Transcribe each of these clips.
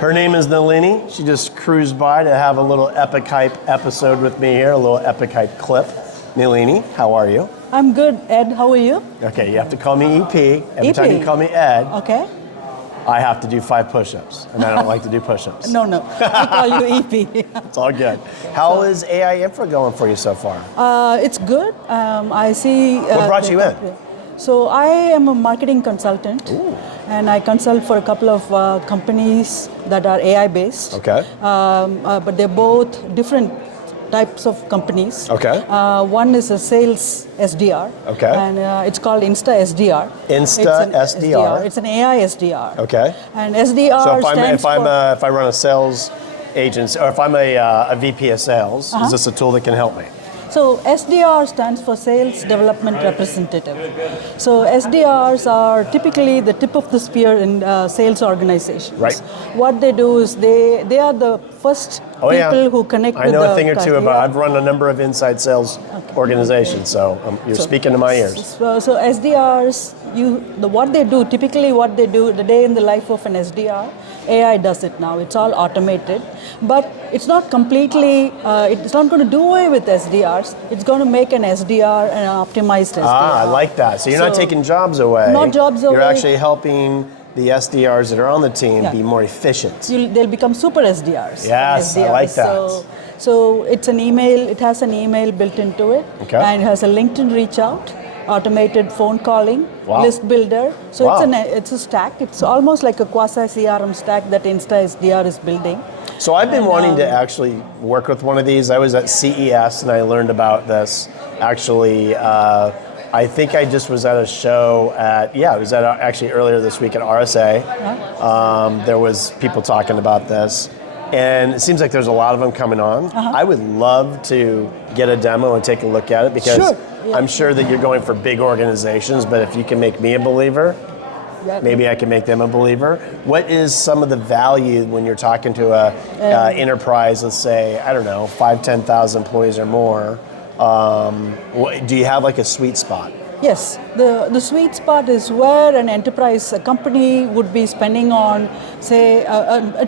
Her name is Nalini. She just cruised by to have a little Epic Hype episode with me here, a little Epic Hype clip. Nalini, how are you? I'm good. Ed, how are you? Okay, you have to call me EP. Every EP? time you call me Ed, Okay. I have to do 5 push-ups, and I don't like to do push-ups. No, I call you EP. It's all good. How is AI Infra going for you so far? It's good. I see. What brought you in? So I am a marketing consultant. Ooh. And I consult for a couple of companies that are AI based. Okay. But they're both different types of companies. Okay. One is a sales SDR. Okay. And it's called Insta SDR. SDR. It's an AI SDR. Okay. And SDR So if I run a sales agency, or if I'm a VP of sales, is this a tool that can help me? So SDR stands for Sales Development Representative. So SDRs are typically the tip of the spear in sales organizations. Right. What they do is they are the first people who connect with the I know a thing or two about it. I've run a number of inside sales organizations, so you're speaking to my ears. So SDRs, what they do, the day in the life of an SDR, AI does it now. It's all automated. But it's not completely, it's not going to do away with SDRs. It's going to make an SDR an optimized SDR. I like that. So you're not taking jobs away. Not jobs away. You're actually helping the SDRs that are on the team be more efficient. They'll become super SDRs. Yes, I like that. So it's an email, it has an email built into it. Okay. And it has a LinkedIn reach out, automated phone calling, list builder. So it's a stack. It's almost like a quasi CRM stack that Insta SDR is building. So I've been wanting to actually work with one of these. I was at CES and I learned about this. Actually, I think I just was at a show actually earlier this week at RSA. There was people talking about this. And it seems like there's a lot of them coming on. I would love to get a demo and take a look at it because I'm sure that you're going for big organizations, but if you can make me a believer, maybe I can make them a believer. What is some of the value when you're talking to a enterprise, let's say, I don't know, 5,000, 10,000 employees or more? Do you have like a sweet spot? Yes, the sweet spot is where a company would be spending on, say,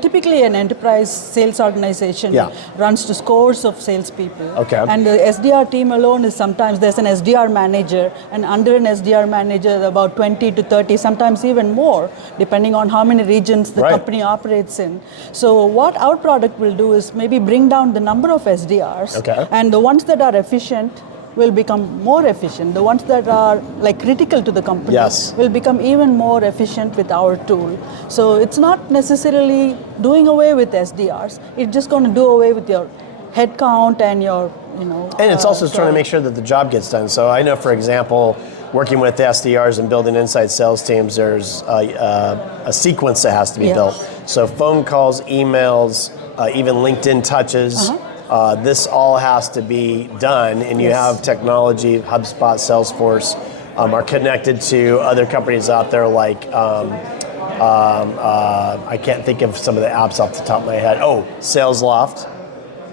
typically an enterprise sales organization runs to scores of salespeople. Okay. And the SDR team alone is sometimes, there's an SDR manager, and under an SDR manager, about 20 to 30, sometimes even more, depending on how many regions the company operates in. So what our product will do is maybe bring down the number of SDRs, and the ones that are efficient will become more efficient. The ones that are like critical to the company will become even more efficient with our tool. So it's not necessarily doing away with SDRs. It's just going to do away with your headcount and your, And it's also trying to make sure that the job gets done. So I know, for example, working with SDRs and building inside sales teams, there's a sequence that has to be built. So phone calls, emails, even LinkedIn touches. This all has to be done, and you have technology, HubSpot, Salesforce, are connected to other companies out there like, I can't think of some of the apps off the top of my head. SalesLoft,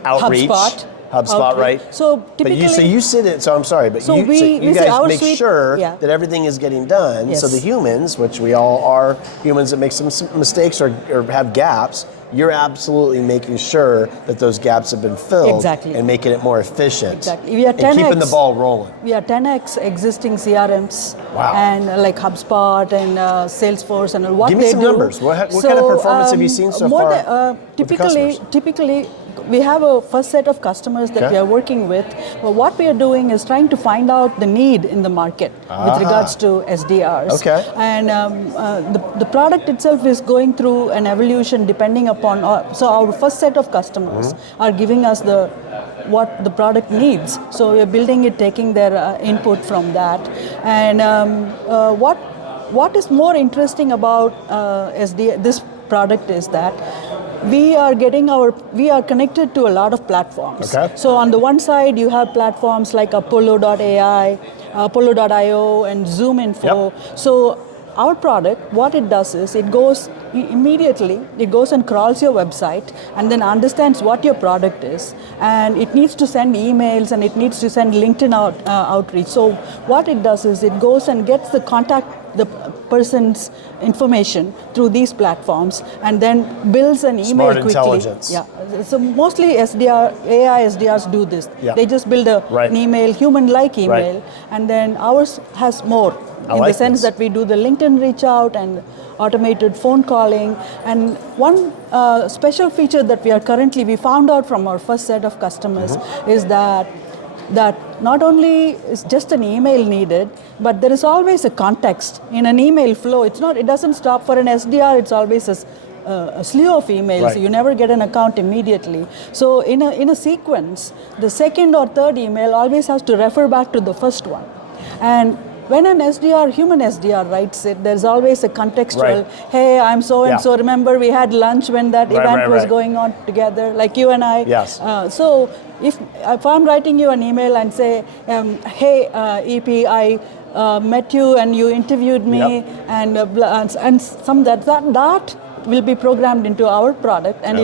Outreach. HubSpot, right? So typically, you sit in. So I'm sorry, but you guys make sure that everything is getting done. So the humans, which we all are humans that make some mistakes or have gaps, you're absolutely making sure that those gaps have been filled and making it more efficient. Exactly. We are 10x, and keeping the ball rolling. We are 10x existing CRMs and like HubSpot and Salesforce and what they do. Give me some numbers. What kind of performance have you seen so far? Typically, we have a first set of customers that we are working with. But what we are doing is trying to find out the need in the market with regards to SDRs. And the product itself is going through an evolution depending upon, so our first set of customers are giving us what the product needs. So we're building it, taking their input from that. And what is more interesting about this product is that we are connected to a lot of platforms. So on the one side, you have platforms like Apollo.ai, Apollo.io, and ZoomInfo. So our product, what it does is it goes and crawls your website and then understands what your product is, and it needs to send emails and it needs to send LinkedIn outreach. So what it does is it goes and gets the person's information through these platforms and then builds an email Smart quickly. intelligence. Yeah. So mostly AI SDRs do this. Yeah. They just build an email, human-like email, and then ours has more in the sense that we do the LinkedIn reach out and automated phone calling. And one special feature that we found out from our first set of customers is that not only is just an email needed, but there is always a context in an email flow. It doesn't stop for an SDR. It's always a slew of emails. Right. You never get an account immediately. So in a sequence, the second or third email always has to refer back to the first one. And when an SDR, human SDR writes it, there's always a contextual, hey, I'm so-and-so, remember we had lunch when that event was going on together, like you and I. Yes. So if I'm writing you an email and say, hey, EP, I met you and you interviewed me, and some that will be programmed into our product, and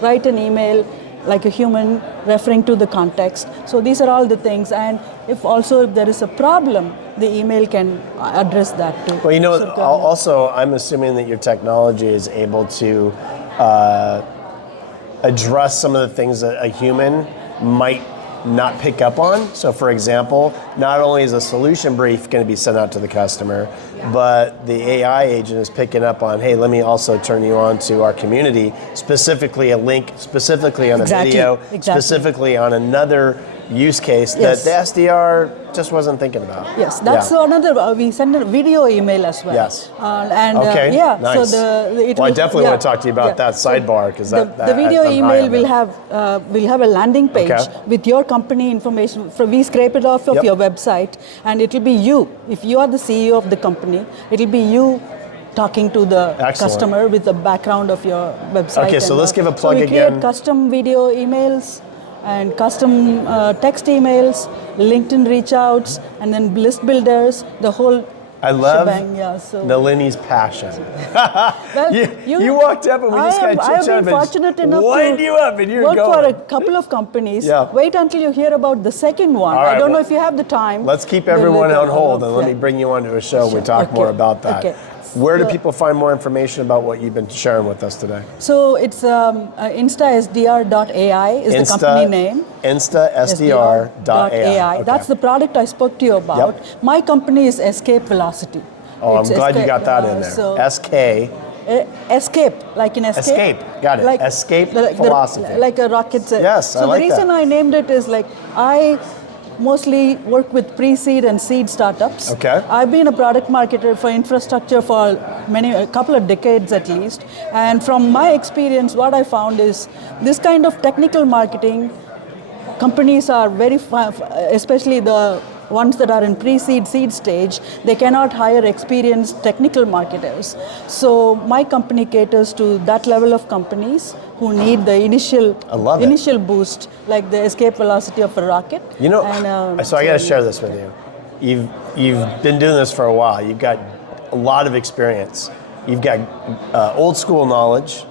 write an email like a human referring to the context. So these are all the things, and if there is a problem, the email can address that too. Well, also I'm assuming that your technology is able to address some of the things that a human might not pick up on. So for example, not only is a solution brief going to be sent out to the customer, but the AI agent is picking up on, hey, let me also turn you on to our community, specifically a link, specifically on a video, specifically on another use case that the SDR just wasn't thinking about. Yes, that's another, we send a video email as well. Yes. Nice. So I definitely want to talk to you about that sidebar, because the video email will have a landing page with your company information. We scrape it off of your website, and it will be you. If you are the CEO of the company, it will be you talking to the customer with the background of your website. Okay, so let's give a plug again. We create custom video emails and custom text emails, LinkedIn reach outs, and then list builders, the whole I love shebang, Nalini's passion. Well, you walked up and we just kind of chit-chatted. I have been fortunate enough to work for a couple of companies. Wait until you hear about the second one. I don't know if you have the time. Let's keep everyone on hold and let me bring you onto a show and we talk more about that. Okay. Where do people find more information about what you've been sharing with us today? So it's instasdr.ai is the company name. Instasdr.ai. Okay. That's the product I spoke to you about. My company is Escape Vlocity. Oh, I'm glad you got that in there. SK. Escape, like in escape. Escape, got it. Escape Vlocity. Like a rocket. Yes, I like that. So the reason I named it is I mostly work with pre-seed and seed startups. Okay. I've been a product marketer for infrastructure for a couple of decades at least. And from my experience, what I found is this kind of technical marketing, companies are especially the ones that are in pre-seed, seed stage, they cannot hire experienced technical marketers. So my company caters to that level of companies who need the initial boost, like the escape velocity of a rocket. So I got to share this with you. You've been doing this for a while. You've got a lot of experience. You've got old school knowledge,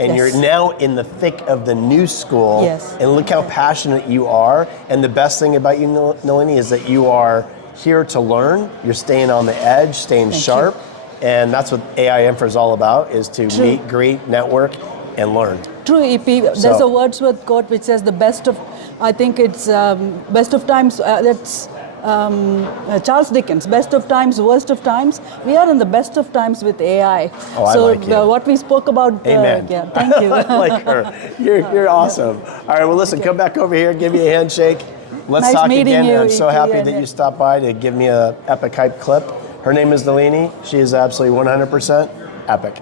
and you're now in the thick of the new school. Yes. And look how passionate you are. And the best thing about you, Nalini, is that you are here to learn. You're staying on the edge, staying sharp. And that's what AI-INFRA is all about, is to meet, greet, network, and learn. True, EP. There's a Wordsworth quote which says best of times, that's Charles Dickens, best of times, worst of times. We are in the best of times with AI. Oh, I like you. What we spoke about. Amen. Thank you. I like her. You're awesome. All right, well, listen, come back over here, give me a handshake. Let's talk again. I'm so happy that you stopped by to give me a epic hype clip. Her name is Nalini. She is absolutely 100% epic.